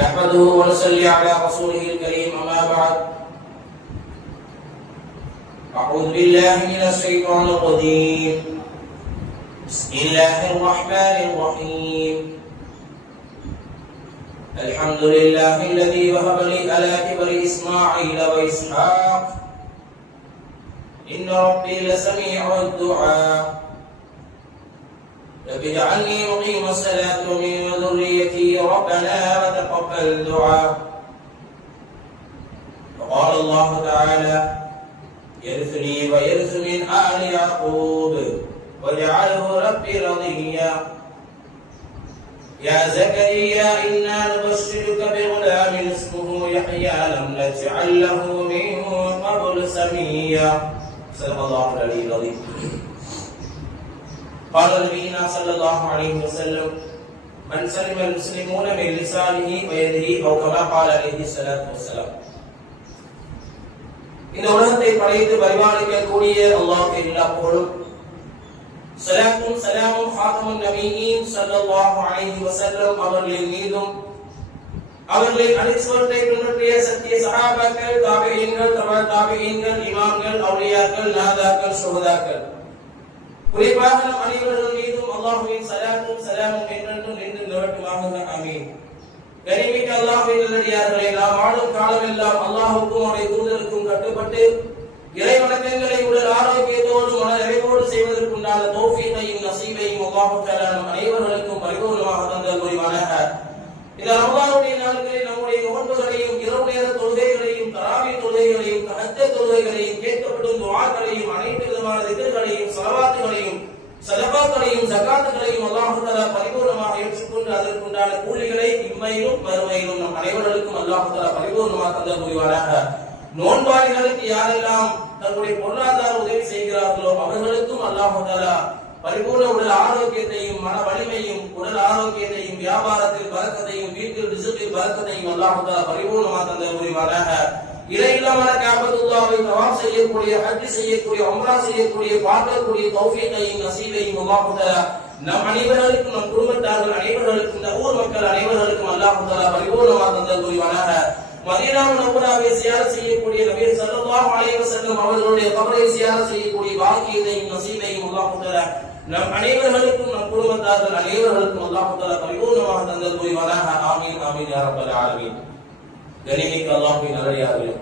نحمده ونصلي على رسوله الكريم أما بعد أعوذ بالله من الشيطان الرجيم بسم الله الرحمن الرحيم الحمد لله الذي وهب لي على كبر إسماعيل وإسحاق إن ربي لسميع الدعاء رب اجعلني مقيم الصلاة ومن ذريتي ربنا وتقبل دعاء. وقال الله تعالى يرثني ويرث من آل يعقوب واجعله ربي رضيا. يا زكريا إنا نبشرك بغلام اسمه يحيى لم نجعل له من قبل سميا. صدق الله العلي العظيم. قال نبينا صلى الله عليه وسلم من سلم المسلمون من لسانه ويده أو كما قال عليه الصلاة والسلام. இந்த உலகத்தை படைத்து பரிபாலிக்கக்கூடிய அல்லாஹ்வுக்கு எல்லா புகழும் ஸலாத்தும் ஸலாமும் ஃபாத்திமுன் நபியீன் ஸல்லல்லாஹு அலைஹி வஸல்லம் அவர்களின் மீதும் அவர்களை அடிசுவட்டை பின்பற்றிய சத்திய சஹாபாக்கள் தாபிஈன்கள் தாபிஈன்கள் இமாம்கள் அவுலியாக்கள் நாதாக்கள் சுஹதாக்கள் குறிப்பாக நம் அனைவர்கள் மீதும் அல்லாஹ்வின் ஸலாத்தும் ஸலாமும் என்றென்றும் நின்று நிலவட்டுமாக ஆமீன். கனிமிக்க அல்லாஹ்வின் நல்லடியார்களே, நாம் வாழும் காலமெல்லாம் அல்லாஹ்வுக்கும் அவருடைய தூதருக்கும் கட்டுப்பட்டு இறை வணக்கங்களை உடல் ஆரோக்கியத்தோடு மன நிறைவோடு செய்வதற்குண்டான தௌஃபீகையும் நஸீபையும் அல்லாஹ் தஆலா நம் அனைவர்களுக்கும் பரிபூர்ணமாக தந்தல் புரிவானாக. இந்த ரமலானுடைய நாட்களில் நம்முடைய நோன்புகளையும் இரவு நேர தொழுகைகளையும் தராவீஹ் தொழுகைகளையும் தஹஜ்ஜத் தொழுகைகளையும் கேட்கப்படும் துஆக்களையும் அனைத்து விதமான திக்ர்களையும் ஸலவாத்துகளையும் சதகாக்களையும் ஜகாத்துகளையும் அல்லாஹ் தஆலா பரிபூர்ணமாக ஏற்றுக்கொண்டு அதற்குண்டான கூலிகளை இம்மையிலும் மறுமையிலும் நம் அனைவர்களுக்கும் அல்லாஹ் தஆலா பரிபூர்ணமாக தந்தல் புரிவானாக. நோன்பாளிகளுக்கு யாரெல்லாம் தங்களுடைய பொருளாதார உதவி செய்கிறார்களோ அவர்களுக்கும் அல்லாஹ் தஆலா பரிபூர்ண உடல் ஆரோக்கியத்தையும் மன வலிமையும் உடல் ஆரோக்கியத்தையும் வியாபாரத்தில் பரக்கத்தையும் வீட்டில் ரிஸ்கில் பரக்கத்தையும் அல்லாஹ் தஆலா பரிபூர்ணமாக தந்தல் புரிவானாக. இறையில்லமான கஅபத்துல்லாஹை தவாப் செய்யக்கூடிய ஹஜ் செய்யக்கூடிய உம்ரா செய்யக்கூடிய பார்க்கக்கூடிய தௌஃபீகையும் நஸீபையும் அல்லாஹ் தஆலா நம் அனைவர்களுக்கும் நம் குடும்பத்தார்கள் அனைவர்களுக்கும் இந்த ஊர் மக்கள் அனைவர்களுக்கும் அல்லாஹ் தஆலா பரிபூர்ணமாக தந்தல் புரிவானாக. மதீனா முனவ்வராவை சியாரத் செய்யக்கூடிய நபி ஸல்லல்லாஹு அலைஹி வஸல்லம் அவர்களுடைய கபரை சியாரத் செய்யக்கூடிய பாக்கியத்தையும் நஸீபையும் அல்லாஹ் தஆலா நம் அனைவர்களுக்கும் நம் குடும்பத்தார்கள் அனைவர்களுக்கும் அல்லாஹ் தஆலா பரிபூர்ணமாக தந்தல் புரிவானாக. ஆமீன் ஆமீன் யா ரப்பல் ஆலமீன். கனிமிக்க அல்லாஹ்வின் நல்லடியார்களே,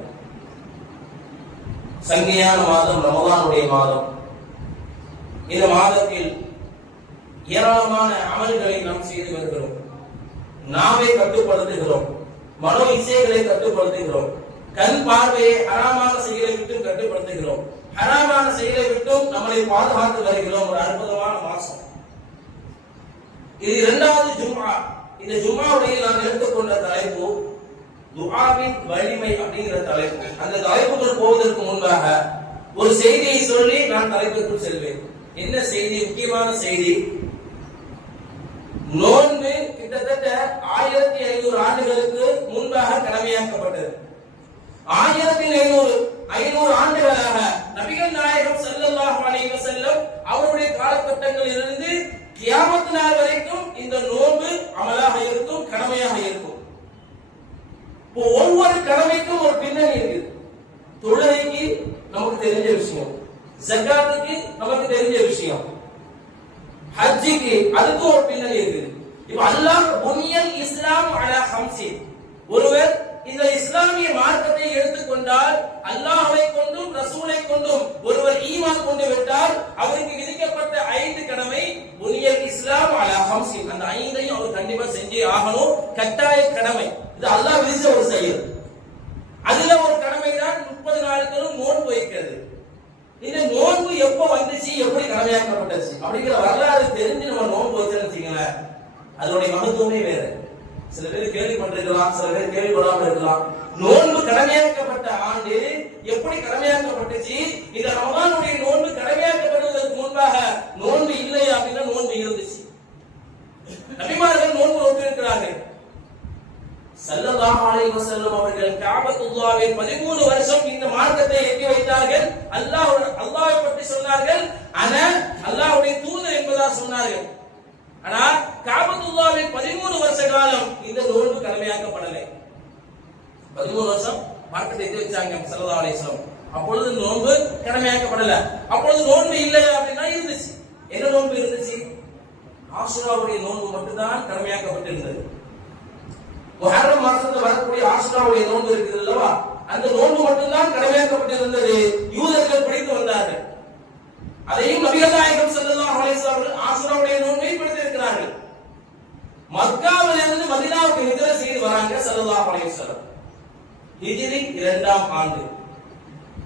சங்கையான மாதம் ரமலானுடைய மாதம். இந்த மாதத்தில் ஏராளமான அமல்களை நாம் செய்து வருகிறோம். நாவை கட்டுப்படுத்துகிறோம், மனோ இச்சைகளை கட்டுப்படுத்துகிறோம், கண் பார்வையை ஹராமான செயலை விட்டு கட்டுப்படுத்துகிறோம், ஹராமான செயலை விட்டும் நம்மளை பாதுகாத்து வருகிறோம். ஒரு அற்புதமான மாசம் இது. இரண்டாவது ஜும்ஆ. இந்த ஜும்ஆவுடைய நான் எடுத்துக்கொண்ட தலைப்பு துஆவின் வலிமை அப்படிங்கிற தலைப்பு. அந்த தலைப்புக்குள் போவதற்கு முன்பாக ஒரு செய்தியை சொல்லி நான் தலைப்புக்குள் செல்வேன். என்ன செய்தி? முக்கியமான செய்தி. நோன்பு கிட்டத்தட்ட 1500 ஆண்டுகளுக்கு முன்பாக கடமையாக்கப்பட்டது. 1500 ஆண்டுகளாக நபிகள் நாயகம் ஸல்லல்லாஹு அலைஹி வஸல்லம் அவருடைய காலகட்டங்களில் இருந்து கியாமத் நாள் வரைக்கும் இந்த நோன்பு அமலாக இருக்கும், கடமையாக இருக்கும். ஒவ்வொரு கடமைக்கும் ஒரு பின்னணி இருக்கு. தொழுகைக்கு நமக்கு தெரிஞ்ச விஷயம், ஜகாத்துக்கு நமக்கு தெரிஞ்ச விஷயம், ஹஜ்ஜுக்கு அதுக்கு ஒரு பின்னணி இருக்கு. இப்ப அல்லாஹ் புனியல் இஸ்லாம் அலா ஹம்ஸி, ஒருவர் இந்த இஸ்லாமிய மார்க்கத்தை எடுத்துக்கொண்டால் அல்லாஹ்வை கொண்டும் ரசூலை கொண்டும் ஒருவர் ஈமான் கொண்டு விட்டால் அவருக்கு விதிக்கப்பட்ட 5 கடமை புனியல் இஸ்லாம் அலா ஹம்ஸி. அந்த 5ஐயும் அவர் கண்டிப்பா செஞ்சே ஆகணும், கட்டாய கடமை. இது அல்லாஹ் விதிச்ச ஒரு செயல். அதுல ஒரு கடமை தான் 30 நாட்களும் நோன்பு வைக்கிறது. இந்த நோன்பு எப்போ வந்துச்சு, எப்படி கடமையாக்கப்பட்டுச்சு அப்படிங்கிற வரலாறு தெரிஞ்சு நம்ம நோன்பு வச்சிருந்தீங்களே, அதனுடைய மகத்துவமே வேற. சில பேர் கேள்விப்பட்டிருக்கலாம், சில பேர் கேள்விப்படாமல் இருக்கலாம். நோன்பு கடமையாக்கப்பட்ட ஆண்டு எப்படி கடமையாக்கப்பட்டுச்சு? இந்த ரமலானுடைய நோன்பு கடமையாக்கப்படுவதற்கு முன்பாக நோன்பு இல்லை அப்படின்னா நோன்பு இருந்துச்சு. நபிமார்கள் நோன்பு நோக்கியிருக்கிறார்கள். ஸல்லல்லாஹு அலைஹி வஸல்லம் அவர்கள் கஅபத்துல்லாஹ்வை 13 வருஷம் இந்த மார்க்கத்தை எட்டி வைத்தார்கள். அல்லாஹ்வை பற்றி சொன்னார்கள், அல்லாஹ்வுடைய தூதர் என்பதா சொன்னார்கள். ஆனா காபத்துல்லாவில் 13 வருஷ காலம் இந்த நோன்பு கடமையாக்கப்படலை. 13 வருஷம் மார்க்கத்தை எது வச்சாங்க ஸல்லல்லாஹு அலைஹி வஸல்லம். அப்பொழுது நோன்பு கடமையாக்கப்படல. அப்பொழுது நோன்பு இல்லை அப்படின்னா இருந்துச்சு. என்ன நோன்பு இருந்துச்சு? ஆஷுராவுடைய நோன்பு மட்டும்தான் கடமையாக்கப்பட்டிருந்தது. முஹர்ரம் மாசத்துல வரக்கூடிய ஆஷுராவுடைய நோன்பு இருக்குது அல்லவா, அந்த நோன்பு மட்டும்தான் கடமையாக்கப்பட்டிருந்தது. யூதர்கள் பிடித்து வந்தார்கள். அதையும் நபிகள் நாயகம் ஸல்லல்லாஹு அலைஹி வஸல்லம் ஆஷுராவுடைய நோன்பை பிடித்திருக்கிறார்கள். மக்காவில் இருந்து மதீனாவுக்கு ஹிஜ்ரா செய்து வராங்க ஸல்லல்லாஹு அலைஹி வஸல்லம். ஹிஜ்ரி 2ஆம் ஆண்டு,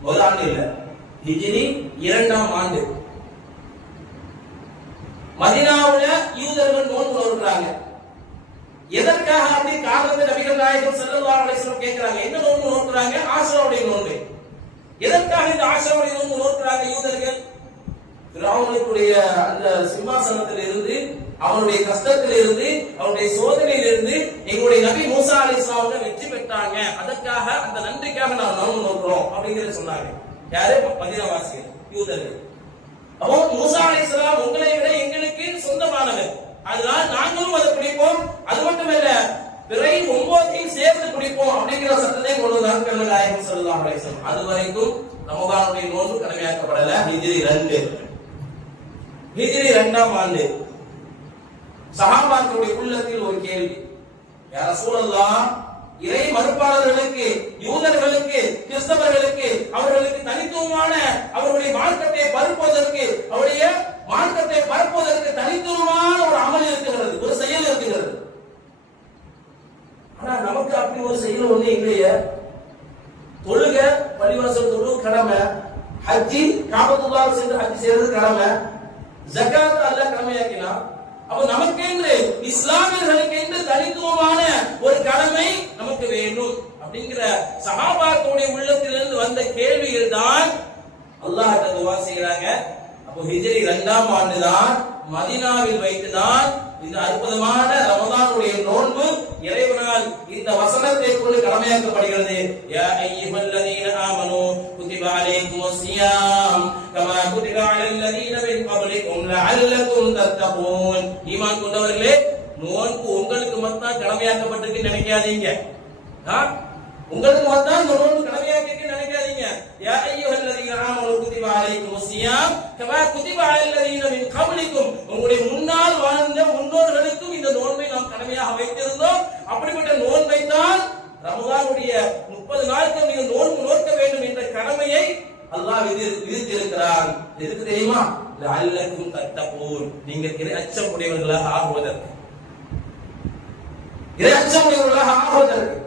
முதல் ஆண்டு இல்ல, ஹிஜ்ரி 2ஆம் ஆண்டு. மதீனாவுல யூதர்கள் நோன்பு நோக்குறாங்க. எதற்காக அப்படி காரணத்தை நபிகள் நாயகம் ஸல்லல்லாஹு அலைஹி வஸல்லம் கேக்குறாங்க. என்ன நோன்பு நோக்குறாங்க? ஆஷுராவுடைய நோன்பு. எதற்காக இந்த ஆஷுராவுடைய நோன்பு நோக்குறாங்க யூதர்கள்? ஃபிரௌனுடைய அந்த சிம்மாசனத்தில் இருந்து, அவனுடைய கஷ்டத்தில் இருந்து, அவனுடைய சோதனையில் இருந்து எங்களுடைய நபி மூசா அலைஹிஸ்ஸலாம் வெற்றி பெற்றாங்க. அதற்காக அந்த நன்றிக்காக நாம் நோன்பு நோக்குறோம் அப்படிங்கறத சொன்னாங்க. யாரு? மதீனாவாசிகள், யூதர்கள். அப்போ மூசா அலைஹிஸ்ஸலாம் உங்களை விட எங்களுக்கு சொந்தமானவர், அதனால் நாங்களும் அதை பிடிப்போம். அது மட்டுமல்ல, பிறை 9ஐயும் சேர்த்து பிடிப்போம் அப்படிங்கிற சட்டத்தை கொண்டு வந்தாங்க நாயகம் ஸல்லல்லாஹு அலைஹி வஸல்லம். அது வரைக்கும் ரமதானுடைய நோன்பு கடமையாக்கப்படல. ஹிஜ்ரி 2, ஹிஜ்ரி 2ஆம் ஆண்டு. சஹாபாக்களுடைய உள்ளத்தில் ஒரு கேள்வி, யா ரசூலல்லாஹ், இறை மறுப்பாளர்களுக்கு, யூதர்களுக்கு, கிறிஸ்தவர்களுக்கு, அவர்களுக்கு தனித்துவமான அவருடைய மார்க்கத்தை பரப்புவதற்கு, அவருடைய மார்க்கத்தை பரப்புவதற்கு தனித்துவமான ஒரு அமல் இருக்கிறது, ஒரு செயல் இருக்கிறது. ஆனா நமக்கு அப்படி ஒரு செயல் ஒண்ணு இல்லையே. தொழுக, பள்ளிவாசல் தொழு கடமை, ஹஜ்ஜி காபத்துல்லாஹ் சென்று ஹஜ் செய்யறது கடமை, ஜகாத் அல்லாஹ் கடமையாக்கினா, அப்ப நமக்கு என்று இஸ்லாமியர்களுக்கு என்று தனித்துவமான ஒரு கடமை நமக்கு வேண்டும் அப்படிங்கிற சஹாபாக்களுடைய உள்ளத்திலிருந்து வந்த கேள்வியில் தான் அல்லாஹ் துஆ செய்றாங்க. அப்போ ஹிஜ்ரி 2ஆம் ஆண்டு தான் மதீனாவில் வைத்துதான் இந்த அற்புதமான ரமதானுடைய நோன்பு இறைவனால் இந்த வசனத்தை கொண்டு கடமையாக்கப்படுகிறது. யா அய்யுஹல்லதீன ஆமனூ குதிப அலைக்குமுஸ் ஸியாம் கமா குதிப அலல்லதீன மின் கப்லிக்கும் லஅல்லகும் தத்தகூன். ஈமான் கொண்டவர்களே, நோன்பு உங்களுக்கு மட்டும் கடமையாக்கப்பட்டிருக்கு நினைக்காதீங்க. உங்களுக்கு மட்டும் இந்த நோன்பு கடமையாக்கிருக்கு நினைக்காதீங்க. யா அய்யுஹல்லதீன ஆமனூ குதிப அலைக்குமுஸ் ஸியாம் கமா குதிப அலல்லதீன மின் கப்லிக்கும். உங்களுடைய முன்னால் வாழ்ந்த முன்னோர்களுக்கும் இந்த நோன்பை நாம் கடமையாக வைத்திருந்தோம். அப்படிப்பட்ட நோன்பை தான் ரமதானுடைய 30 நாட்கள் நீங்கள் நோன்பு நோக்க வேண்டும் என்ற கடமையை அல்லாஹ் விதித்திருக்கிறார். எதுக்கு தெரியுமா? லஅல்லகும் தத்தகூன், நீங்கள் இறை அச்சம் உடையவர்களாக ஆகுவதற்கு, இறை அச்சம் உடையவர்களாக ஆகுவதற்கு.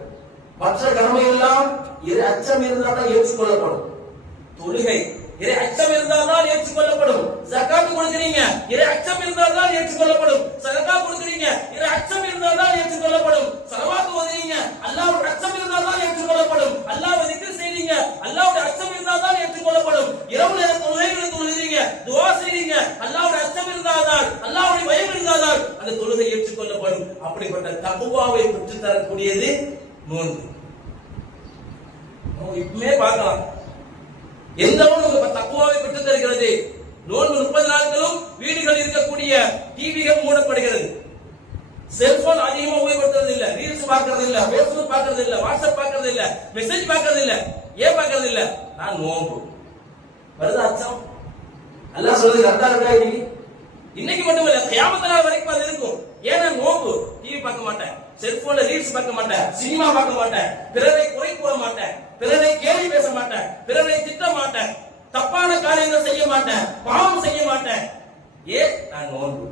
மற்ற கடமை எல்லாம் இறை அச்சம் இருந்தால் தான் ஏற்றுக்கொள்ளப்படும். தொழுகை இறை அச்சம் இருந்தால் தான் ஏற்றுக்கொள்ளப்படும். ஜகாத் கொடுக்கிறீங்க, இறை அச்சம் இருந்தால் தான் ஏற்றுக்கொள்ளப்படும். சதகா கொடுக்கிறீங்க, இறை அச்சம் இருந்தால் தான் ஏற்றுக்கொள்ளப்படும். ஸலவாத் ஓதுறீங்க, அல்லாஹ்வுடைய அச்சம் இருந்தால் தான் ஏற்றுக்கொள்ளப்படும். அல்லாஹ்வை திக்ர் செய்றீங்க, அல்லாஹ்வுடைய அச்சம் இருந்தால் தான் ஏற்றுக்கொள்ளப்படும். இரவு நேர தொழுகைகளை தொழுகிறீங்க, துஆ செய்றீங்க, அல்லாஹ்வுடைய அச்சம் இருந்தால் தான், அல்லாஹ்வுடைய பயம் இருந்தால் தான் அந்த தொழுகை ஏற்றுக்கொள்ளப்படும். அப்படிப்பட்ட தக்வாவை பெற்று தரக்கூடியது நோன்பு. இப்பவே பார்க்கலாம் எந்த அளவுக்கு தக்வாவை பெற்று தருகிறது. நோன்பு 30 நாட்களும் வீடுகளில் இருக்கக்கூடிய டிவிகள் மூடப்படுகிறது. செல்போன் அதிகமா உபயோகப்படுத்துறது இல்ல, ரீல்ஸ் பார்க்கறது இல்ல, ஃபேஸ்புக் பார்க்கறது இல்ல, வாட்ஸ்அப் பார்க்கறது இல்ல, மெசேஜ் பார்க்கறது இல்ல. ஏன் பார்க்கறது இல்ல? நான் நோன்பு வருது அச்சம். அல்லாஹ் சொல்றது கரெக்டா இருக்கா? இன்னைக்கு மட்டும் இல்ல, கியாமத் நாள் வரைக்கும் அது இருக்கும். ஏன்னா நோன்பு. டிவி பார்க்க மாட்டேன், செல்போன்ல ரீல்ஸ் பார்க்க மாட்டேன், சினிமா பார்க்க மாட்டேன், பிறரை குறை கூற மாட்டேன், பிறரை கேலி பேச மாட்டேன், பிறரை திட்ட மாட்டேன், தப்பான காரியங்கள் செய்ய மாட்டேன், பாவம் செய்ய மாட்டேன். ஏன்? நான் நோன்பு.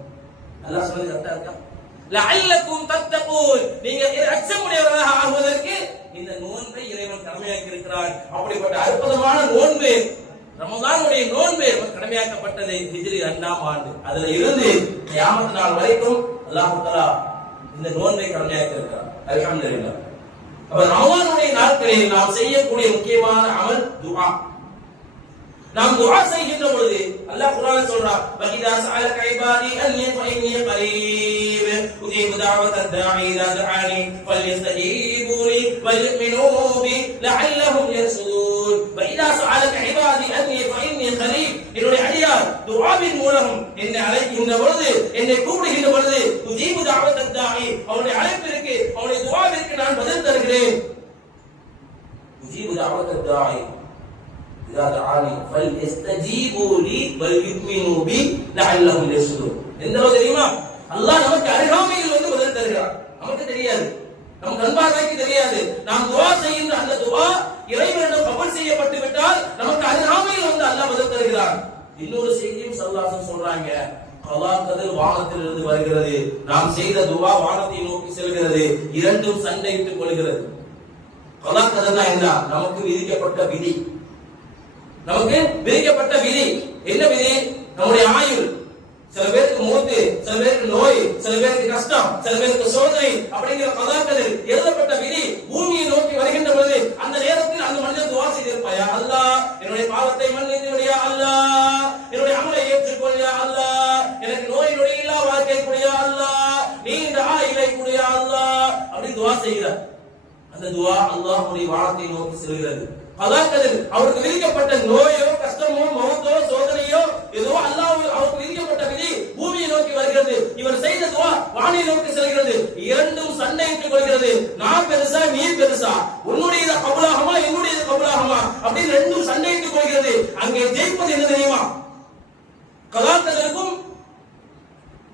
அல்லாஹ் சொல்றது கரெக்டா இருக்கா? லஅல்லகும் தத்தகூன், நீங்க அச்சமுடையவர்களாக ஆகுவதற்கு இந்த நோன்பை இறைவன் கடமையாக்கி இருக்கிறார். அப்படிப்பட்ட அற்புதமான நோன்பு ரமதானுடைய நோன்பு கடமையாக்கப்பட்டது ஹிஜ்ரி 2ஆம் ஆண்டு. அதுல இருந்து கியாமத் நாள் வரைக்கும் அல்லாஹ் தஆலா இந்த நோன்பை கடமையாக்கி இருக்கிறார். அல்ஹம்துலில்லாஹ். அப்ப ரமதானுடைய நாட்களில் நாம் செய்யக்கூடிய முக்கியமான அமல் துஆ. நாம் துஆ செய்கின்ற பொழுது அல்லாஹ் குர்ஆன்ல சொல்றான், வஇதா சஅலக இபாதி அன்னி ஃபஇன்னி கரீப் உஜீபு தஅவத தாஇ இதா தஆனி ஃபல்யஸ்தஜீபூ லி வல்யுமினூ பி லஅல்லஹும் யர்ஷுதூன். வஇதா சஅலக சஅலக இபாதி அன்னி ஃபஇன்னி கரீப், என்னுடைய அடியார் துஆவின் மூலம் என்னை அழைக்கின்ற பொழுது, என்னை கூப்பிடுகின்ற பொழுது, உஜீபு தஅவத்தத் தாஇ, அவருடைய அழைப்பிற்கு, அவருடைய துஆவிற்கு நான் பதில் தருகிறேன். உஜீபு தஅவத்தத் தாஇ இதா தஆனி ஃபல்யஸ்தஜீபு லி வல் யுமினு பி லஅல்லஹும் யஷ்குரூன். எந்த அளவு தெரியுமா? அல்லாஹ் நமக்கு அருகாமையில் வந்து பதில் தருகிறார். நமக்கு தெரியாது, நம் கண்பார்வைக்கு தெரியாது. நாம் துஆ செய்கின்ற அந்த துஆ இறைவனிடம் கபூல் செய்யப்பட்டு விட்டால் நமக்கு அருகாமையில் வந்து அல்லாஹ் பதில் தருகிறார். இன்னொரு செய்தியும் ஸல்லல்லாஹு அலைஹி சொல்றாங்க, கலா கதிர் வானத்தில் இருந்து வருகிறது, நாம் செய்த துஆ வானத்தை நோக்கி செல்கிறது, இரண்டும் சண்டையிட்டுக் கொள்கிறது. கலா கதிர்னா என்ன? நமக்கு விதிக்கப்பட்ட விதி. நமக்கு விதிக்கப்பட்ட விதி என்ன விதி? நம்முடைய ஆயுள், சில பேருக்கு மூத்து, சில பேருக்கு நோய், சில பேருக்கு கஷ்டம், சில பேருக்கு சோதனை அப்படிங்கிற கதாக்களில் எழுதப்பட்ட விதி பூமியை நோக்கி வருகின்ற பொழுது அந்த நேரத்தில் அந்த மனிதன் துஆ செய்திருப்பாயா, அல்லாஹ் என்னுடைய பாவத்தை மன்னித்து விடியா, அல்லாஹ் என்னுடைய அமலை ஏற்றுக்கொள்ளியா, அல்லாஹ் எனக்கு நோய் நொடி இல்லா வாழ்க்கை கூடியா, அல்லாஹ் நீண்ட ஆயுளை கூடியா, அல்லாஹ் அப்படி துஆ செய்கிறார். அந்த துஆ அல்லாஹ்வுடைய வானத்தை நோக்கி செல்கிறது. கதாக்களில் அவருக்கு விதிக்கப்பட்ட நோயோ கஷ்டமோ மௌத்தோ சோதனையோ ஏதோ அல்லாஹ் அவருக்கு விதிக்கப்பட்ட விதி பூமியை நோக்கி வருகிறது. இவர் செய்த துஆ வானை நோக்கி செல்கிறது. இரண்டும் சண்டையிட்டுக் கொள்கிறது. நான் பெருசா நீ பெருசா, உன்னுடையது கபூலாகுமா என்னுடையது கபூலாகுமா அப்படின்னு ரெண்டும் சண்டையிட்டுக் கொள்கிறது. அங்கே ஜெயிப்பது என்ன தெரியுமா? கதாக்களுக்கும்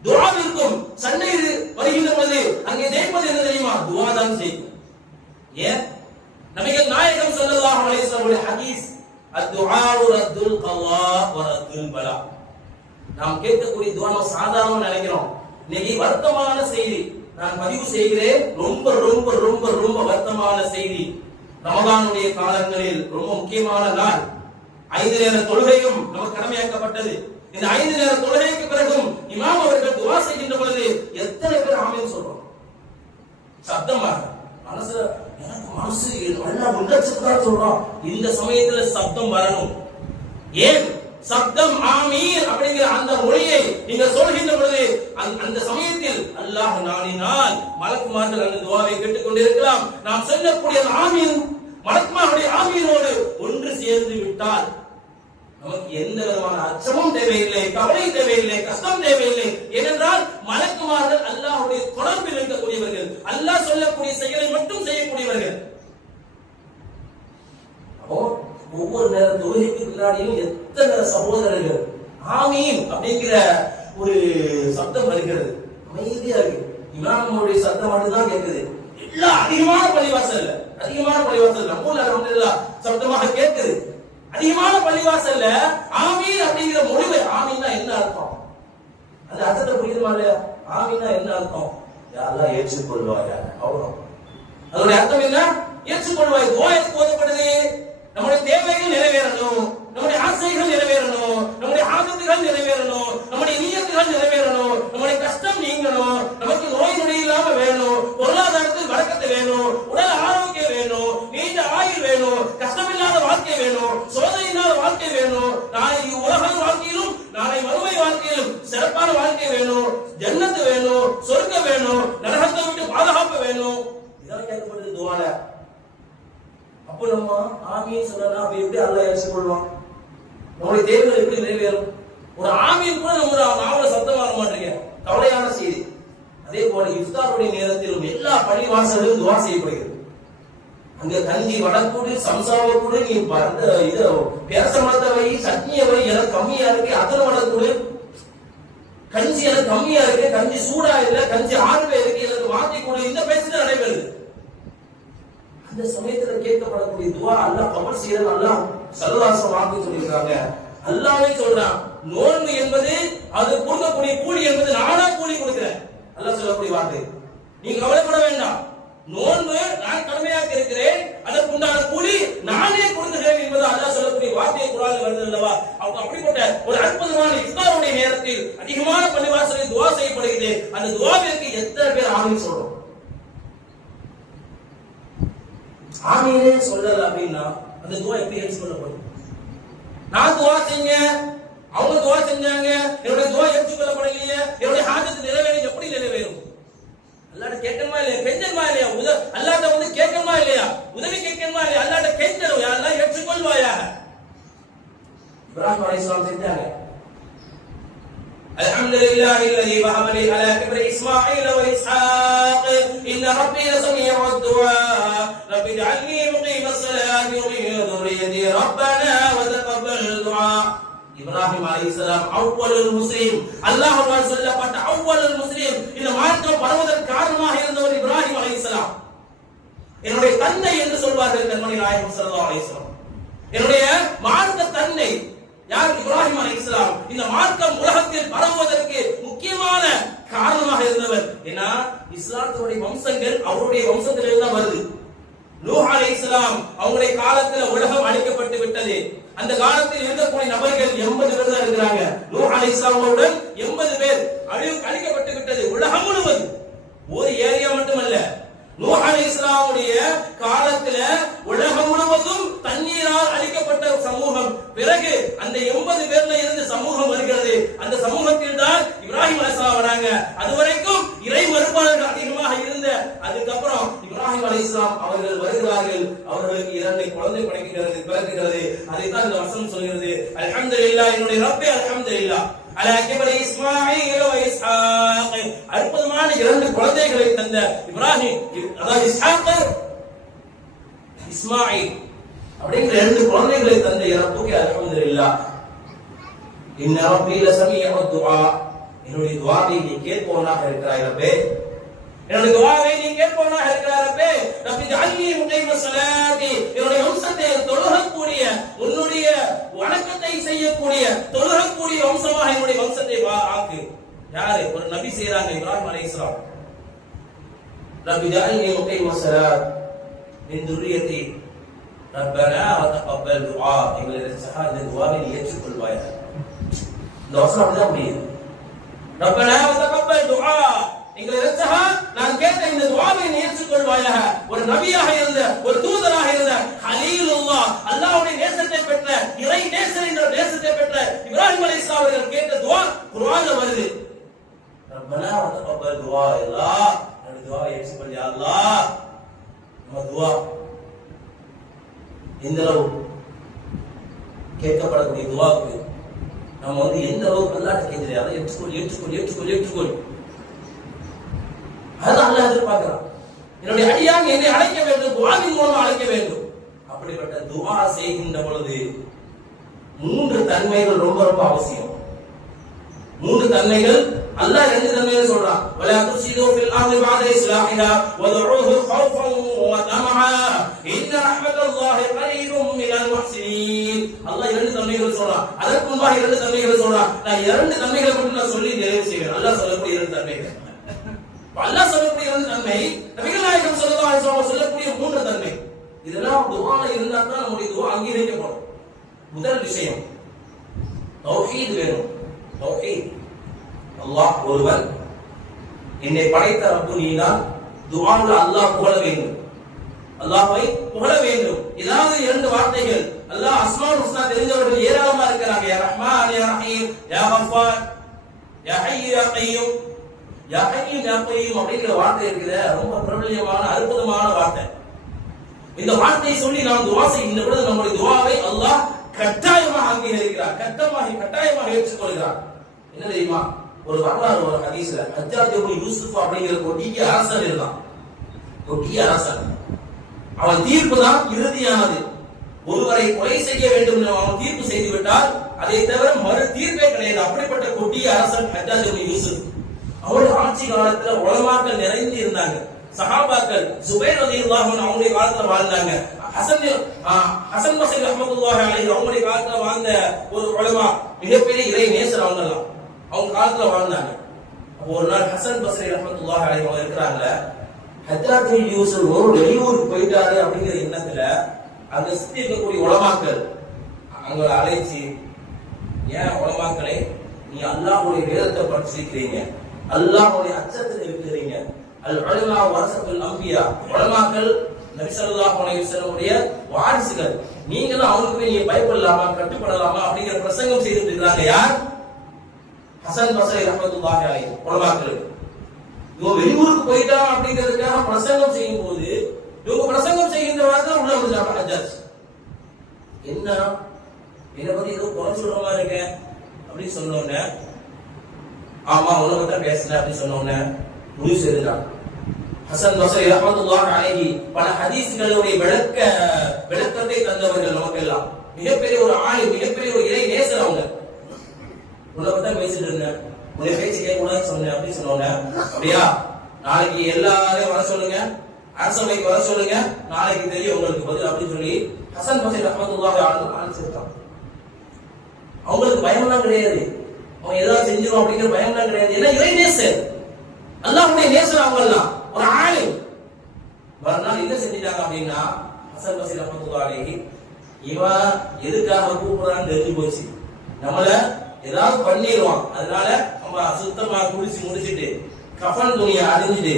துஆவிற்கும் சண்டை வருகின்ற பொழுது அங்கே ஜெயிப்பது என்ன தெரியுமா? துஆ தான் ஜெயிக்கும். ஏன்? நபிகள் நாயகம் ஸல்லல்லாஹு அலைஹி வஸல்லம் ஹதீஸ், அத்-துஆஉ ரத்துல் கலா வ ரத்துல் பலா. நாம் கேட்கக்கூடிய துஆ நம்ம சாதாரணமா நினைக்கிறோம். இன்னைக்கு வருத்தமான செய்தி நான் பதிவு செய்கிறேன். ரொம்ப ரொம்ப ரொம்ப ரொம்ப வருத்தமான செய்தி. ரமலானுடைய காலங்களில் ரொம்ப முக்கியமான நாள். 5 நேர தொழுகையும் நமக்கு கடமையாக்கப்பட்டது. இந்த 5 நேர தொழுகைக்கு பிறகும் இமாம் அவர்கள் துஆ செய்கின்ற பொழுது எத்தனை பேர் ஆமீன் சொல்றோம்? சத்தமாக மனசுல எனக்கு மனசு நல்லா உள்ளச்சத்தான் சொல்றோம். இந்த சமயத்துல சப்தம் வரணும். ஏன் சப்தம் ஆமீன் அப்படிங்கிற அந்த மொழியை நீங்க சொல்கின்ற பொழுது அந்த சமயத்தில் அல்லாஹ் நாடினால் மலக்குமார்கள் அந்த துஆவை கேட்டுக் கொண்டிருக்கலாம். நாம் சொல்லக்கூடிய ஆமீன் மலக்குமாருடைய ஆமீனோடு ஒன்று சேர்ந்து விட்டால் நமக்கு எந்த விதமான அச்சமும் தேவையில்லை, கவலை தேவையில்லை, கஷ்டம் தேவையில்லை. ஏனென்றால் மலக்குமார்கள் அல்லாஹ்வுடைய தொடர்பில் இருக்கக்கூடியவர்கள், அல்லாஹ் சொல்லக்கூடிய செயலை மட்டும் செய்யக்கூடியவர்கள். அப்போ ஒவ்வொரு நேர தொழுகைக்கு முன்னாடியும் எத்தனை சகோதரர்கள் ஆமீன் அப்படிங்கிற ஒரு சப்தம் வருகிறது. அமைதியா இருக்கு. இமாமுடைய சத்தம் மட்டும்தான் கேட்குது. எல்லா அதிகமான பள்ளிவாசல்ல நம்ம ஊர்ல அல்ஹம்துலில்லாஹ் சப்தமாக கேட்குது. அதிகமான பள்ளிவாசல்ல ஆமீன் அப்படிங்கிற மொழிவை, ஆமீன்னா என்ன அர்த்தம்? அந்த அர்த்தத்தை புரியுமா இல்லையா? ஆமீன்னா என்ன அர்த்தம்? யா அல்லாஹ் ஏற்றுக்கொள்வாயா, அவ்வளவு. அதோட அர்த்தம் என்ன? ஏற்றுக்கொள்வாய். துஆ எதுக்கு ஓதப்படுது? நம்முடைய தேவைகள் நிறைவேறணும், நம்முடைய ஆசைகள் நிறைவேறணும், நம்முடைய ஆசைகள் நிறைவேறணும், நம்முடைய நியத்துகள் நிறைவேறணும், நம்முடைய கஷ்டம் நீங்கணும், நமக்கு நோய் நொடி இல்லாம வேணும், பொருளாதாரத்தில் வழக்கத்தை வேணும், உடல் ஆரோக்கியம் வேணும், நீண்ட ஆயுள் வேணும், கஷ்டமில்லாத வாழ்க்கை வேணும், சோதனை இல்லாத வாழ்க்கை வேணும், நாளை உலக வாழ்க்கையிலும் நாளை மறுமை வாழ்க்கையிலும் சிறப்பான வாழ்க்கை வேணும், ஜன்னத்து வேணும், சொர்க்கம் வேணும், நரகத்தை விட்டு பாதுகாப்பு வேணும். இதெல்லாம் கேட்கப்படுது துஆல. அப்போ நம்ம ஆமீன் சொல்லலாம். அப்ப எப்படி அல்லாஹ் ஏற்றுக்கொள்வான்? நம்முடைய தேவைகள் எப்படி நிறைவேறும்? ஒரு ஆமீன் கூட நம்ம நாவல சத்தம் வர மாட்டீங்க. கவலையான செய்தி. அதே போல இஃப்தாருடைய நேரத்திலும் எல்லா பள்ளிவாசல்களும் துஆ செய்யப்படுகிறது. அங்க கஞ்சி வடக்கூடு சம்சாவை கூட நீ இது பேசமத்தை வை, சட்னியை வை, எனக்கு கம்மியா இருக்கு, அதனை வடக்கூடு கஞ்சி எனக்கு கம்மியா இருக்கு, கஞ்சி சூடா இல்ல, கஞ்சி ஆறுவே இருக்கு, எனக்கு மாத்தி கூடு, இந்த பேச்சு நடைபெறுது. அந்த சமயத்துல கேட்கப்படக்கூடிய துஆ அல்லாஹ் கபூல் செய்யறது. அல்லாஹ் ஸல்லல்லாஹு அலைஹி வஸல்லம் சொல்லிருக்காங்க. அல்லாஹ்வே சொல்றான், நோன்பு என்பது அது கொடுக்கக்கூடிய கூலி என்பது நானா கூலி கொடுக்கிறேன். அல்லாஹ் சொல்லக்கூடிய வார்த்தை. நீங்க கவலைப்பட வேண்டாம். நோன்பு நான் கடமையாக்கி இருக்கிறேன், அதற்குண்டான கூலி நானே கொடுக்கிறேன் என்பது அல்லாஹ் சொல்லக்கூடிய வார்த்தை குர்ஆனில் வருது அல்லவா? அப்படிப்பட்ட ஒரு அற்புதமான இஃப்தாருடைய நேரத்தில் அதிகமான பள்ளிவாசலில் துஆ செய்யப்படுகிறது. அந்த துஆவிற்கு எத்தனை பேர் ஆமீன் சொல்றோம்? ஆமீனே சொல்லல அப்படின்னா அந்த துஆ எப்படி ஏற்றுக்கொள்ளப்படும்? நான் துஆ செஞ்சேன், அவங்க துஆ செஞ்சாங்க, என்னுடைய துஆ ஏற்றுக்கொள்ளப்படலையே, என்னுடைய ஹாஜத் நிறைவேறும். எப்படி நிறைவேறும்? அல்லாஹ்ட்ட கேட்கணுமா இல்லையா? கெஞ்சணுமா இல்லையா? அல்லாஹ்ட்ட வந்து கேட்கணுமா இல்லையா? உதவி கேட்கணுமா இல்லையா? அல்லாஹ்ட்ட கெஞ்சணும். யா அல்லாஹ் ஏற்றுக்கொள்வாயாக. لله الذي وهب لي على كبر إسماعيل وإسحاق إن ربي لسميع الدعاء رب اجعلني مقيم الصلاة ومن ذريتي ربنا وتقبل دعاء. இப்ராஹிம் அலைஹிஸ்ஸலாம் அவ்வலுல் முஸ்லிம், அல்லாஹ்வால் சொல்லப்பட்ட அவ்வலுல் முஸ்லிம். இந்த மார்க்கம் பரவுவதற்கு காரணமாக இருந்தவர் இப்ராஹிம் அலைஹிஸ்ஸலாம். என்னுடைய தந்தை என்று சொல்வார்கள் கண்மணி நாயகம் ஸல்லல்லாஹு அலைஹி வஸல்லம். என்னுடைய மார்க்க தந்தை யார்? இப்ராஹிம் அலைஹிஸ்ஸலாம். இந்த மார்க்கம் உலகத்தில் பரவுவதற்கு முக்கியமான காரணமாக இருந்தவர். ஏன்னா இஸ்லாத்துடைய வம்சங்கள் அவருடைய வம்சத்திலிருந்து தான் வருது. நூஹ் அலைஹிஸ்ஸலாம் அவங்களுடைய காலத்துல உலகம் அழிக்கப்பட்டு விட்டது. அந்த காலத்தில் இருக்கக்கூடிய நபர்கள் 80 பேர் தான் இருக்கிறாங்க. நூஹ் அலைஹிஸ்ஸலாமுடன் 80 பேர் அழிக்கப்பட்டு விட்டது. உலகம் முழுவதும், ஒரு ஏரியா மட்டுமல்ல. நூஹ் அலைஹிஸ்ஸலாமுடைய காலத்துல உலகம் முழுவதும் தண்ணீரால் அழிக்கப்பட்ட சமூகம். பிறகு அந்த 80 பேர்ல இருந்து சமூகம் வருகிறது. அந்த சமூகத்தில் தான் இப்ராஹிம் அலைஹிஸ்ஸலாம் வராங்க. அதுவரைக்கும் இறை மறுப்பாளர்கள் அதிகமாக இருந்த, அதுக்கப்புறம் இப்ராஹிம் அலைஹிஸ்ஸலாம் அவர்கள் வருகிறார்கள். அவர்களுக்கு 2 குழந்தை பிறக்கிறது. அதைத்தான் இந்த வசனம் சொல்கிறது. அல்ஹம்துலில்லாஹ், என்னுடைய ரப்பே அல்ஹம்துலில்லாஹ் அலா கிபரி இஸ்மாஈல் வ இஸ்ஹாக். அற்புதமான 2 குழந்தைகளை தந்த இப்ராஹிம், அதாவது இஸ்ஹாக் இஸ்மாயில் அப்படிங்கிற 2 குழந்தைகளை தந்த ரப்புக்கு அல்ஹம்துலில்லாஹ். இன்ன ரப்பி லஸமீஉ துஆ, என்னுடைய துஆவை நீ கேட்பவனாக இருக்கிறாய் ரப்பே. என்னுடைய துஆவை நீ கேட்பவனாக இருக்கிறாய் ரப்பே. ரப்பி ஜஅல்னி முகீம ஸலாத்தி, என்னுடைய வம்சத்தை தொழுகக்கூடிய, உன்னுடைய வணக்கத்தை செய்யக்கூடிய, தொழுகக்கூடிய வம்சமாக என்னுடைய வம்சத்தை ஆக்கு. யாரு? ஒரு நபி செய்றாங்க, இப்ராஹிம் அலைஹிஸ்ஸலாம். ரப்பி ஜஅல்னி முகீம ஸலாத் மின் துர்ரியத்தி ரப்பனா வ தகப்பல் துஆ, எங்களுடைய இந்த துஆவை நீ ஏற்றுக்கொள்வாயாக. இந்த வசனம் அப்படிதான் முடியுது. ரப்பனா வ தகப்பல் துஆ, எங்களுடைய இரட்சகா, நான் கேட்ட இந்த துஆவை நீ ஏற்றுக்கொள்வாயாக. ஒரு நபியாக இருந்த, ஒரு தூதராக இருந்த கலீலுல்லாஹ், அல்லாஹ்வுடைய நேசத்தை பெற்ற, இறை நேசர் என்ற நேசத்தை பெற்ற இப்ராஹிம் அலைஹிஸ்ஸலாம் அவர்கள் கேட்ட துஆ குர்ஆன்ல வருது. ரப்பனா வ தகப்பல் துஆ, அல்லாஹ் என்னுடைய துஆவை ஏற்றுக்கொள் யா அல்லாஹ். நம்ம துஆ எந்த அளவு கேட்கப்படக்கூடிய துஆவுக்கு நம்ம எந்த அளவுக்கு அல்லாஹ்ட்ட கேட்கிறோம், அதை ஏற்றுக்கொள். அதான் அல்லாஹ் எதிர்பார்க்கிறான். என்னுடைய அடியான் என்னை அழைக்க வேண்டும், துஆவின் மூலம் அழைக்க வேண்டும். அப்படிப்பட்ட துஆ செய்கின்ற பொழுது 3 தன்மைகள் ரொம்ப ரொம்ப அவசியம். 3 தன்மைகள் அல்லாஹ் 2 தன்மைகள் சொல்றான். வலா துஸிது ஃபில் அர்தி பஅத இஸ்லாஹிஹா வதுஊஹு ஹௌஃபன் வ தமஆ இன்ன ரஹ்மத்தல்லாஹி கரீபும் மினல் முஹ்சினீன். அல்லாஹ் 2 தன்மைகள் சொல்றான். அதற்கு முன்பாக 2 தன்மைகள் சொல்றான். நான் 2 தன்மைகளை மட்டும் நான் சொல்லி நிறைவு செய்கிறேன். அல்லாஹ் சொல்லக்கூடிய 2 தன்மைகள். அல்லாஹ் சொல்லக்கூடிய 2 தன்மை, நபிகள் நாயகம் ஸல்லல்லாஹு அலைஹி வஸல்லம் சொல்லக்கூடிய 3 தன்மை. இதெல்லாம் துஆல இருந்தா தான் நம்முடைய துஆ அங்கீகரிக்கப்படும். முதல் விஷயம் தௌஹீத் வேணும். தௌஹீத், அல்லாஹ் ஒருவன், என்னை படைத்த ரப்பு நீதான். துஆல அல்லாஹ் புகழ வேண்டும், அல்லாஹ்வை புகழ வேண்டும். ஏதாவது 2 வார்த்தைகள், அல்லாஹ் அஸ்மாஉல் ஹுஸ்னா தெரிஞ்சவர்கள் ஏராளமா இருக்கிறாங்க. யா ரஹ்மான், யா ரஹீம், யா கஃபார், யா ஹய்ய், யா கய்யூம். யா ஹய்ய் யா கய்யூம் அப்படிங்கிற வார்த்தை இருக்குது, ரொம்ப பிரபல்யமான அற்புதமான வார்த்தை. இந்த வார்த்தையை சொல்லி நாம் துஆ செய்கின்ற பொழுது நம்முடைய துஆவை அல்லாஹ் கட்டாயமாக அங்கீகரிக்கிறார், கட்டாயமாக ஏற்றுக்கொள்கிறார். என்ன தெரியுமா? ஒரு வரலாறு, ஒரு ஹதீஸ்ல ஹஜ்ஜாஜ் இப்னு யூசுப் அப்படிங்கிற கொடிய அரசன் இருந்தான். கொடிய அரசன். அவன் தீர்ப்பு தான் இறுதியானது. ஒருவரை கொலை செய்ய வேண்டும் என்று அவன் தீர்ப்பு செய்து விட்டால் அதை தவிர மறு தீர்ப்பே கிடையாது. அப்படிப்பட்ட கொடிய அரசன் ஹஜ்ஜாஜ் இப்னு யூசுப். அவருடைய ஆட்சி காலத்துல உலமாக்கள் நிறைந்து இருந்தாங்க. சஹாபாக்கள், ஜுபைர் ரலியல்லாஹு அன்ஹு அவங்களுடைய காலத்துல வாழ்ந்தாங்க. ஹசன் பஸ்ரி ரஹ்மத்துல்லாஹி அலைஹி அவங்களுடைய காலத்துல வாழ்ந்த ஒரு உலமா, மிகப்பெரிய இறை நேசர். அவங்க காலத்துல வாழ்ந்தாங்க. அப்போ ஒரு நாள் ஹசன் பஸ்ரி ரஹ்மத்துல்லாஹி அலைஹி அவங்க இருக்கிறாங்க. ஹஜ்ஜாஜ் இப்னு யூசுப் ஒரு வெளியூருக்கு போயிட்டாரு அப்படிங்கிற எண்ணத்துல அங்க சுத்தி இருக்கக்கூடிய உலமாக்கள் அவங்களை அழைச்சி, ஏன் உலமாக்களே, நீ அல்லாஹ்வுடைய வேதத்தை படிச்சிருக்கிறீங்க, அல்லாஹ்வுடைய அச்சத்தை இருக்கிறீங்க. அல் உலமா வரசத்துல் அன்பியா, உலமாக்கள் நபி ஸல்லல்லாஹு அலைஹி வஸல்லம் வாரிசுகள். நீங்களும் அவங்களுக்கு நீங்க பயப்படலாமா, கட்டுப்படலாமா அப்படிங்கிற பிரசங்கம் செய்துட்டு இருக்காங்க. யார்? ஹசன் பஸ்ரி ரஹ்மத்துல்லாஹி அலைஹி உலமாக்கள். இவங்க வெளியூருக்கு போயிட்டான் அப்படிங்கிறதுக்காக பிரசங்கம் செய்யும் போது இவங்க பிரசங்கம் செய்கின்ற வாரத்தில் உள்ள வந்துட்டாங்க ஹஜ்ஜாஜ். என்ன என்னை பத்தி ஏதோ குறை சொல்ற மாதிரி இருக்கேன் அப்படின்னு சொன்னோன்னே ஆமா உன்னை பத்தி பேசல அப்படின்னு சொன்ன உடனே முடிவு செய்துட்டான். ஹசன் பஸ்ரி ரஹ்மத்துல்லாஹி அலைஹி பல ஹதீஸ்களுடைய விளக்கத்தை தந்தவர்கள் நமக்கெல்லாம். மிகப்பெரிய ஒரு ஆளு, மிகப்பெரிய ஒரு இறை நேசர் அவங்க. உன்னை பத்தி பேசிட்டு இருந்தேன், உன்னை பேச்சு கேட்க கூடாதுன்னு சொன்னேன் அப்படின்னு சொன்னோன்னே, அப்படியா நாளைக்கு எல்லாரையும் வர சொல்லுங்க, அரசவைக்கு வர சொல்லுங்க, நாளைக்கு தெரியும் உங்களுக்கு பதில் அப்படின்னு சொல்லி ஹசன் பஸ்ரி ரஹ்மத்துல்லாஹி அனுப்பிச்சிருக்கான். அவங்களுக்கு பயம்லாம் கிடையாது, அவன் ஏதாவது செஞ்சிருவான் அப்படிங்கிற பயம்லாம் கிடையாது. ஏன்னா இறை நேசர், அல்லாஹ்வுடைய நேசர் அவங்க எல்லாம் ஒரு ஆளு. மறுநாள் என்ன செஞ்சிட்டாங்க அப்படின்னா, ஹசன் பஸ்ரி ரஹ்மத்துல்லாஹி அலைஹி இவன் எதுக்காக கூப்பிடுறான்னு தெரிஞ்சு போச்சு, நம்மள ஏதாவது பண்ணிடுவான், அதனால நம்ம சுத்தமா குளிச்சு முடிச்சிட்டு கஃன் துணியை அணிஞ்சிட்டு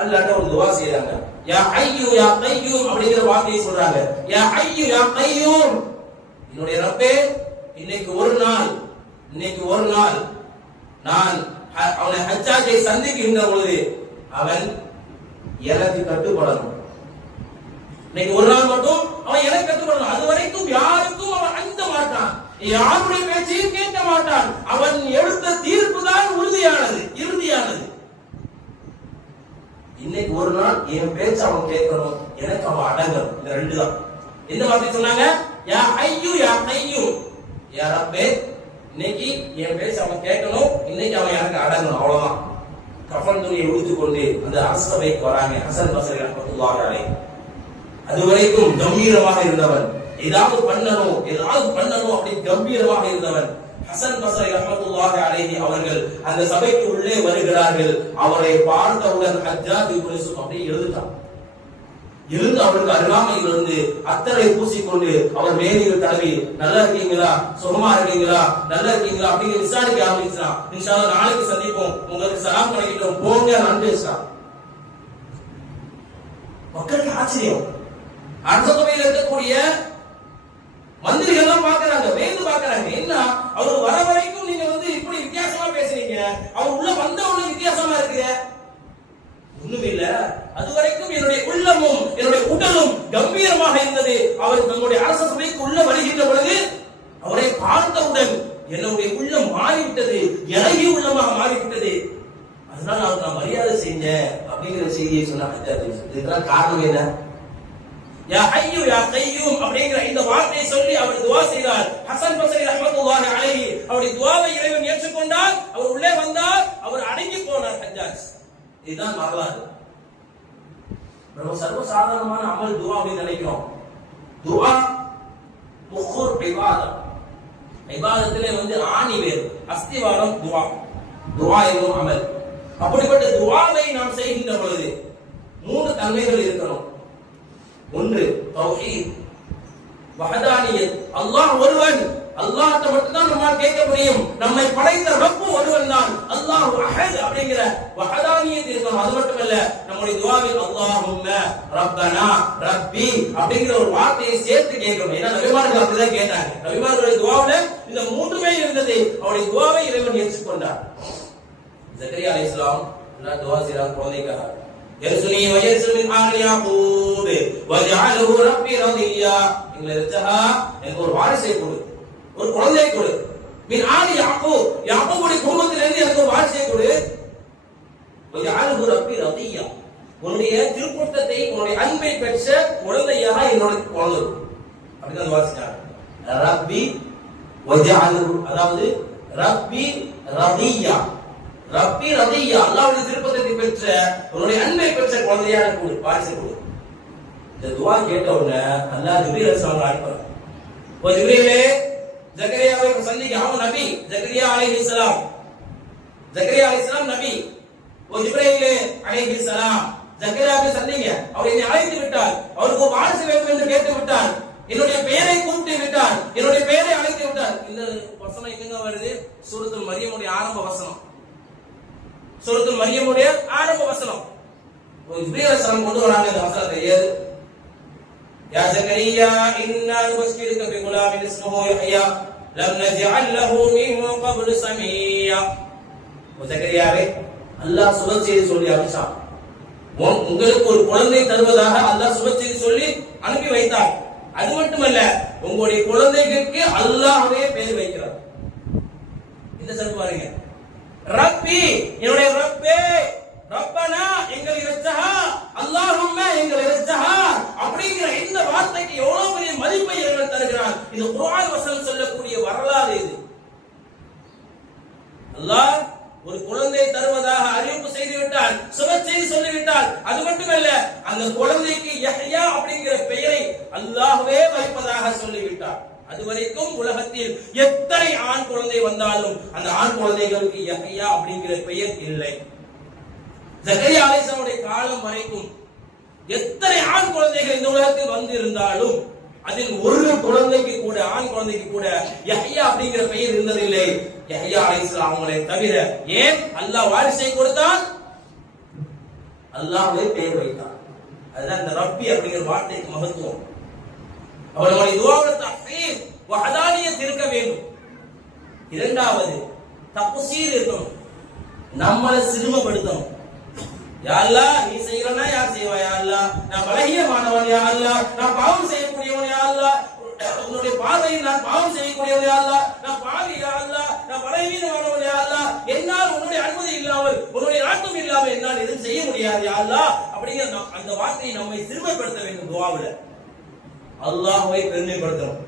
அல்லாஹ்ட்ட ஒரு துஆ செய்றாங்க. யா ஹய்யு யா கய்யூம் அப்படிங்கிற வார்த்தையை சொல்றாங்க. யா ஹய்யு யா கய்யூம், என்னுடைய ரப்பே இன்னைக்கு ஒரு நாள் நான் அவனை ஹஜ்ஜாஜை சந்திக்கின்ற பொழுது அவன் எனக்கு கட்டுப்படணும். இன்னைக்கு ஒரு நாள் மட்டும் அவன் எனக்கு கட்டுப்படணும். அது வரைக்கும் யாருக்கும் அவன் அஞ்ச மாட்டான், யாருடைய பேச்சையும் கேட்க மாட்டான். அவன் எடுத்த தீர்ப்பு தான் இறுதியானது. இன்னைக்கு ஒரு நாள் என் பேச்சு அவன் கேட்கணும், எனக்கு அவன் அடங்கணும். இந்த ரெண்டு தான். என்ன வார்த்தை சொன்னாங்க? யா ஹய்யு யா கய்யூம், யா ரப்பே இன்னைக்கு என் பேச்சு அவன் கேட்கணும், இன்னைக்கு அவன் எனக்கு அடங்கணும். அவ்வளவுதான். கஃன் துணியை உடுத்திக் கொண்டு அந்த அரசவைக்கு வராங்க ஹசன் பஸ்ரி ரஹ்மத்துல்லாஹி அலைஹி. அதுவரைக்கும் கம்பீரமாக இருந்தவன், ஏதாவது பண்ணணும் அப்படி கம்பீரமாக இருந்தவன் ஹசன் பஸ்ரி ரஹ்மத்துல்லாஹி அலைஹி அவர்கள் அந்த சபைக்கு உள்ளே வருகிறார்கள். அவரை பார்த்தவுடன் ஹஜ்ஜாஜ் இப்னு யூசுப் அப்படியே எழுந்து அவருக்கு அருகாமையில் இருந்து அத்தரை பூசிக்கொண்டு அவர் மேனியில் தடவி நல்லா இருக்கீங்களா, சுகமா இருக்கீங்களா, நல்லா இருக்கீங்களா அப்படிங்கிற விசாரிக்க ஆரம்பிச்சான். இன்ஷா அல்லாஹ் நாளைக்கு சந்திப்போம், உங்களுக்கு சலாம் பண்ணிக்கிட்டோம் போங்க நான் பேசுறான். மக்களுக்கு ஆச்சரியம். அரச சபையில் இருக்கக்கூடிய மந்திரிகள் எல்லாம் பாக்குறாங்க, வேந்து பாக்குறாங்க. என்ன அவர் வர வரைக்கும் நீங்க இப்படி வித்தியாசமா பேசுறீங்க, அவர் உள்ள வந்தவங்க வித்தியாசமா இருக்கு. ஒண்ணுமே இல்ல, அதுவரைக்கும் என்னுடைய உள்ளமும் என்னுடைய உடலும் கம்பீரமாக இருந்தது. அவர் தன்னுடைய அரச சபைக்கு உள்ள வருகின்ற பொழுது அவரை பார்த்தவுடன் என்னுடைய உள்ளம் மாறிவிட்டது, இறகி உள்ளமாக மாறிவிட்டது. அதனால அவர் நான் மரியாதை செஞ்சேன் அப்படிங்கிற செய்தியை சொன்னாங்க. இதுக்கெல்லாம் காரணம் என்ன? யா ஹய்யு யா கய்யூம் அப்படிங்கிற இந்த வார்த்தையை சொல்லி அவர் துஆ செய்தார். ஹசன் பஸ்ரி ரஹ்மத்துல்லாஹி அலைஹி அவருடைய துஆவை இறைவன் ஏற்றுக்கொண்டார். அவர் உள்ளே வந்தார், அவர் அடங்கி போனார் ஹஜ்ஜாஜ். இதுதான் வரலாறு. நம்ம சர்வசாதாரணமான அமல் துஆ அப்படின்னு நினைக்கிறோம். துஆ முஹுர் இபாதத். இபாதத்திலே ஆணி வேர், அஸ்திவாரம் துஆ எனும் அமல். அப்படிப்பட்ட துஆவை நாம் செய்கின்ற பொழுது 3 தன்மைகள் இருக்கணும். ஒன்று தௌஹீத், வஹதானியத், அல்லாஹ் ஒருவன், அல்லாஹ்ட்ட மட்டும் தான் நம்மால் கேட்க முடியும். நம்மை படைத்த ரப்பு ஒருவன் தான், அல்லாஹ் அஹத் அப்படிங்கிற வஹதானியத் இருக்கணும். அது மட்டுமல்ல, நம்முடைய துஆவில் அல்லாஹும்ம ரப்பனா ரப்பி அப்படிங்கிற ஒரு வார்த்தையை சேர்த்து கேட்கணும். ஏன்னா நபிமார்கள் அப்படிதான் கேட்டாங்க. நபிமார்களுடைய துஆவுல இந்த 3மே இருந்தது. அவருடைய துஆவை இறைவன் ஏற்றுக்கொண்டார். ஜக்கரியா அலைஹிஸ்ஸலாம் அல்லாஹ் துஆ செய்றார் குழந்தைக்காக. யர்சுனி வயர்சு மின் ஆலி யாக்கூப் வஜஅலஹு ரப்பி ரதியா, எனக்கு ஒரு வாரிசை கொடு, ஒரு குழந்தையை கொடு. மின் ஆலி யாக்கூப், யாக்கூபுடைய குடும்பத்திலிருந்து எனக்கு ஒரு வாரிசை கொடு. வஜஅலஹு ரப்பி ரதியா, உன்னுடைய திருப்பொருத்தத்தை உன்னுடைய அன்பை பெற்ற குழந்தையாக என்னோட குழந்தை. அப்படிதான் வாசிச்சாங்க. ரப்பி வஜஅலஹு, அதாவது ரப்பி ரதியா, ரப்பி ரதியா, அல்லாஹ்வுடைய திருப்பத்தை பெற்ற உன்னுடைய அன்பை பெற்ற குழந்தையாக கொடு, வாரிசை கொடு. இந்த துஆ கேட்ட உடனே அல்லாஹ் ஜிப்ரீல் அலைஹிஸ்ஸலாம் அனுப்புறார். ஓ ஜிப்ரீலே, ஜக்கரியாவை சந்திக்க. அவன் நபி ஜக்கரியா அலைஹிஸ்ஸலாம், ஜக்கரியா அலைஹிஸ்ஸலாம் நபி. ஓ ஜிப்ரீலே அலைஹிஸ்ஸலாம், ஜக்கரியாவை சந்திங்க. அவர் என்னை அழைத்து விட்டார், அவருக்கு ஒரு வாரிசு வேண்டும் என்று கேட்டு விட்டார், என்னுடைய பெயரை கூப்பிட்டு விட்டார், என்னுடைய பெயரை அழைத்து விட்டார். இந்த வசனம் எங்க வருது? சூரத்துல் மரியமுடைய ஆரம்ப வசனம். சூரத்துல் மரியமுடைய ஆரம்ப வசனம். ஜிப்ரீல் அலைஹிஸ்ஸலாம் கொண்டு வராங்க இந்த வசனத்தை. ஏது யா ஜக்கரியா இன்னா நுபஷ்ஷிருக பிகுலாமின் இஸ்முஹு யஹ்யா லம் நஜ்அல் லஹு மின் கப்லு சமியா. ஜக்கரியாவே, அல்லாஹ் சுப செய்தி சொல்லி அனுப்பிச்சான். உங்களுக்கு ஒரு குழந்தை தருவதாக அல்லாஹ் சுப செய்தி சொல்லி அனுப்பி வைத்தார். அது மட்டுமல்ல, உங்களுடைய குழந்தைகளுக்கு அல்லாஹ்வே பேர் வைக்கிறார். இந்த சர்வ பாருங்க, ரப்பி என்னுடைய ரப்பே, ரப்பனா எங்கள் இரட்சகா, அல்லாஹும்ம எங்கள் இரட்சகா அப்படிங்கிற இந்த வார்த்தைக்கு எவ்வளவு பெரிய மதிப்பை இறைவன் தருகிறான். இது குர்ஆன் வசனம் சொல்லக்கூடிய வரலாறு. இது அல்லாஹ் ஒரு குழந்தை தருவதாக அறிவிப்பு செய்து விட்டால், சுப செய்தி சொல்லிவிட்டால், அது மட்டுமல்ல அந்த குழந்தைக்கு யஹ்யா அப்படிங்கிற பெயரை அல்லாஹ்வே வைப்பதாக சொல்லிவிட்டார். அதுவரைக்கும் உலகத்தில் எத்தனை ஆண் குழந்தை வந்தாலும் அந்த ஆண் குழந்தைகளுக்கு யஹ்யா அப்படிங்கிற பெயர் இல்லை. ஜக்கரியா அலைஹிஸ்ஸலாமுடைய காலம் வரைக்கும் எத்தனை ஆண் குழந்தைகள் இந்த உலகத்தில் வந்து இருந்தாலும் அதில் ஒரு குழந்தைக்கு கூட, ஆண் குழந்தைக்கு கூட யஹ்யா அப்படிங்கிற பெயர் இருந்ததில்லை யஹ்யா அலைஹிஸ்ஸலாம் அவங்களை தவிர. ஏன்? அல்லாஹ் வாரிசை கொடுத்தான், அல்லாஹ்வே பெயர் வைத்தான். அதுதான் இந்த ரப்பி அப்படிங்கிற வார்த்தைக்கு மகத்துவம். அவர்களுடைய துஆவுல தஹ்ரீம் வ ஹதானியத் இருக்க வேண்டும். இரண்டாவது தக்ஸீர் இருக்கணும், நம்மளை சிறுமப்படுத்தணும். யா அல்லாஹ் நீ செய்யறனா யார் செய்வா? யா அல்லாஹ் நான் பலகீனமானவன், யா அல்லாஹ் நான் பாவம் செய்யக்கூடியவன், யா அல்லாஹ் உன்னுடைய பார்வையில் நான் பாவம் செய்யக்கூடியவன், யா அல்லாஹ் நான் பாவி, யா அல்லாஹ் நான் பலகீனமானவன், யா அல்லாஹ் என்னால் உன்னுடைய அனுமதி இல்லாமல், உன்னுடைய நாட்டம் இல்லாமல் என்னால் எதுவும் செய்ய முடியாது யா அல்லாஹ் அப்படிங்கிற அந்த வார்த்தையை நம்மை சிறுமைப்படுத்த வேண்டும். துஆவுல அல்லாஹ்வை பெருமைப்படுத்தணும்.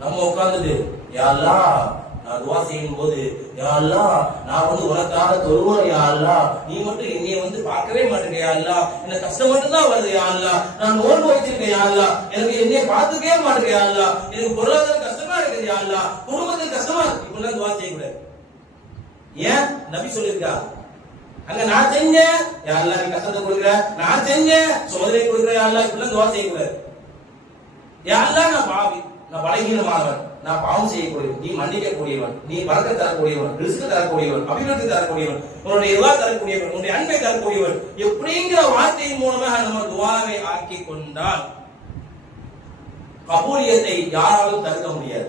நம்ம உட்கார்ந்துட்டு யா அல்லாஹ் நான் துஆ செய்யும் போது யா அல்லாஹ் நான் உனக்காக தொழுவேன், யா அல்லாஹ் நீ மட்டும் என்னைய பார்க்கவே மாட்டேங்க, யா அல்லாஹ் எனக்கு கஷ்டம் மட்டும் தான் வருது, யா அல்லாஹ் நான் நோன்பு வச்சிருக்கேன், யா அல்லாஹ் எனக்கு என்னைய பார்த்துக்கவே மாட்டேங்க, யா அல்லாஹ் எனக்கு பொருளாதார கஷ்டமா இருக்குது, யா அல்லாஹ் குடும்பத்துக்கு கஷ்டமா இருக்கு, இப்படிலாம் துஆ செய்யக்கூடாது. ஏன்? நபி சொல்லியிருக்கா, அங்க நான் செஞ்சேன் யா அல்லாஹ் நீ கஷ்டத்தை கொடுக்குற, நான் செஞ்சேன் சோதனை கொடுக்குற, யா அல்லாஹ் இப்படிலாம் துஆ செய்யக்கூடாது. யா அல்லாஹ் நான் பாவி, நான் பலகீனமானவன், நான் பாவம் செய்யக்கூடியவன், நீ மன்னிக்க கூடியவன், நீ பரக்கத் தரக்கூடியவன், ரிஸ்க் தரக்கூடியவன், அபிவிருத்தி தரக்கூடியவன், உன்னுடைய எல்லா தரக்கூடியவன், உன்னுடைய அன்பை தரக்கூடியவன் எப்படிங்கிற வார்த்தையின் மூலமாக நம்ம துஆவை ஆக்கி கொண்டால் கபூலியத்தை யாராலும் தடுக்க முடியாது.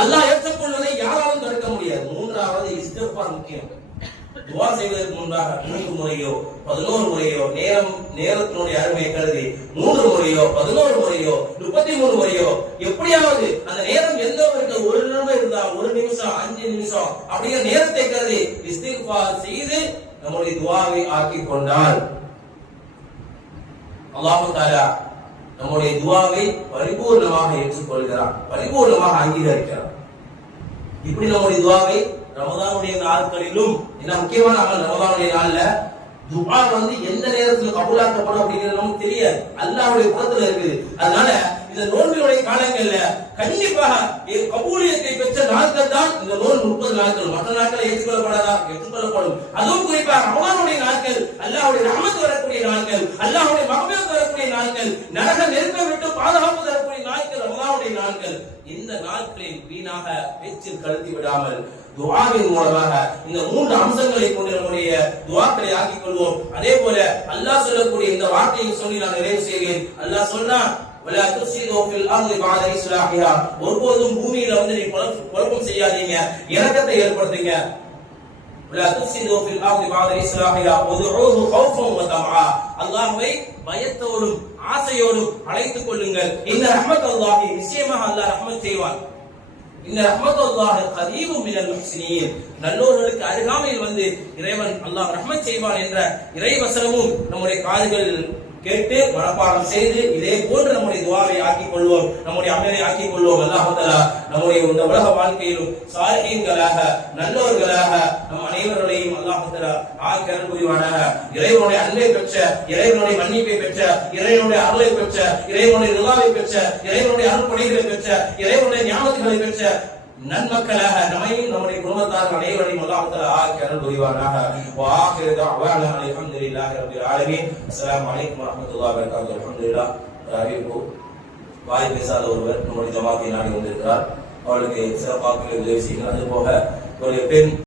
அல்லாஹ் ஏற்றுக்கொள்வதை யாராலும் தடுக்க முடியாது. மூன்றாவது இஸ்திக்ஃபார் முக்கியம். துஆ செய்வதற்கு முன்பாக 3 முறையோ 11 முறையோ நேரத்தினுடைய அருமை கருதி 3 முறையோ 11 முறையோ 33 முறையோ எப்படியாவது அந்த நேரம் எந்த ஒரு நிமிடம் இருந்தா 1 நிமிஷம் 5 நிமிஷம் அப்படிங்கிற நேரத்தை கருதி இஸ்திக்ஃபார் செய்து நம்முடைய துஆவை ஆக்கி கொண்டால் அல்லாஹ் தஆலா நம்முடைய துஆவை பரிபூர்ணமாக ஏற்றுக்கொள்கிறான், பரிபூர்ணமாக அங்கீகரிக்கிறான். இப்படி நம்முடைய துஆவை ரமதானுடைய நாட்களிலும், என்ன முக்கியமான அமல் ரமதானுடைய நாள்ல துஆ எந்த நேரத்தில் கபூலாக்கப்படும் அப்படிங்கிறது நமக்கு தெரியாது, அல்லாஹ்வுடைய புறத்துல இருக்குது. அதனால இந்த நோன்பினுடைய காலங்கள்ல கண்டிப்பாக கபூலியத்தை பெற்ற நாட்கள் தான் இந்த நோன்பு 30 நாட்கள். மற்ற நாட்கள் ஏற்றுக்கொள்ளப்படாதா? ஏற்றுக்கொள்ளப்படும். அதுவும் குறிப்பாக ரமதானுடைய நாட்கள் அல்லாஹ்வுடைய ரஹ்மத் வரக்கூடிய நாட்கள், அல்லாஹ்வுடைய மக்ஃபிரத் வரக்கூடிய நாட்கள், நரக நெருப்பை விட்டு பாதுகாப்பு தரக்கூடிய நாட்கள் ரமதானுடைய நாட்கள். இந்த நாட்களில் வீணாக பேச்சில் கழுத்தி விடாமல் துஆவின் மூலமாக இந்த 3 அம்சங்களை கொண்டு நம்முடைய துஆக்களை ஆக்கிக் கொள்வோம். அதே போல அல்லாஹ் சொல்லக்கூடிய இந்த வார்த்தையை சொல்லி நான் நிறைவு செய்கிறேன். அல்லாஹ் சொன்னான், வலா துஸிது ஃபில் அர்தி பஅத இஸ்லாஹிஹா, ஒருபோதும் பூமியில நீ குழப்பம் செய்யாதீங்க, இரக்கத்தை ஏற்படுத்துங்க. வலா துஸிது ஃபில் அர்தி பஅத இஸ்லாஹிஹா வதுஊஹு கௌஃபன் வ தம்ஆ, அல்லாஹ்வை பயத்தோடும் ஆசையோடும் அழைத்துக் கொள்ளுங்கள். இன்ன ரஹ்மத்துல்லாஹி, நிச்சயமாக அல்லாஹ் ரஹ்மத் செய்வான். இன்ன ரஹ்மத்துல்லாஹி கரீபும் மினல் முஹ்சினீன், நல்லோர்களுக்கு அருகாமையில் இறைவன் அல்லாஹ் ரஹ்மத் செய்வான் என்ற இறைவசனமும் நம்முடைய காதுகளில் கேட்டு மனப்பாடம் செய்து இதே போன்று நம்முடைய துஆவை ஆக்கிக் கொள்வோம், நம்முடைய அமலை ஆக்கிக் கொள்வோம். அல்லாஹ் தஆலா நம்முடைய இந்த உலக வாழ்க்கையிலும் சாலிஹீன்களாக நல்லோர்களாக நம் அனைவர்களையும் அல்லாஹ் தஆலா ஆக்கல் புரிவானாக. இறைவனுடைய அன்பை பெற்ற, இறைவனுடைய மன்னிப்பை பெற்ற, இறைவனுடைய அருளை பெற்ற, இறைவனுடைய ரிலாவை பெற்ற, இறைவனுடைய அருள்படைகளை பெற்ற, இறைவனுடைய ஞானங்களை பெற்ற நன்மக்களாக நம்மையும் நம்முடைய குடும்பத்தார் அனைவரையும் அல்லாஹ் தஆலா ஆக்கல் புரிவானாக. வா ஆகிரு தஅவானா அல்ஹம்துலில்லாஹி ரப்பில் ஆலமீன். அஸ்ஸலாமு அலைக்கும் வரஹ்மத்துல்லாஹி வபரகாத்துஹு. அல்ஹம்துலில்லாஹ். அறிவிப்பு, வாய் பேசாத ஒருவர் நம்முடைய ஜமாத்தை நாடி வந்திருக்கிறார். அவளுக்கு சிறப்பாக உதவி செய்கிறார். அது போக ஒரு பெண்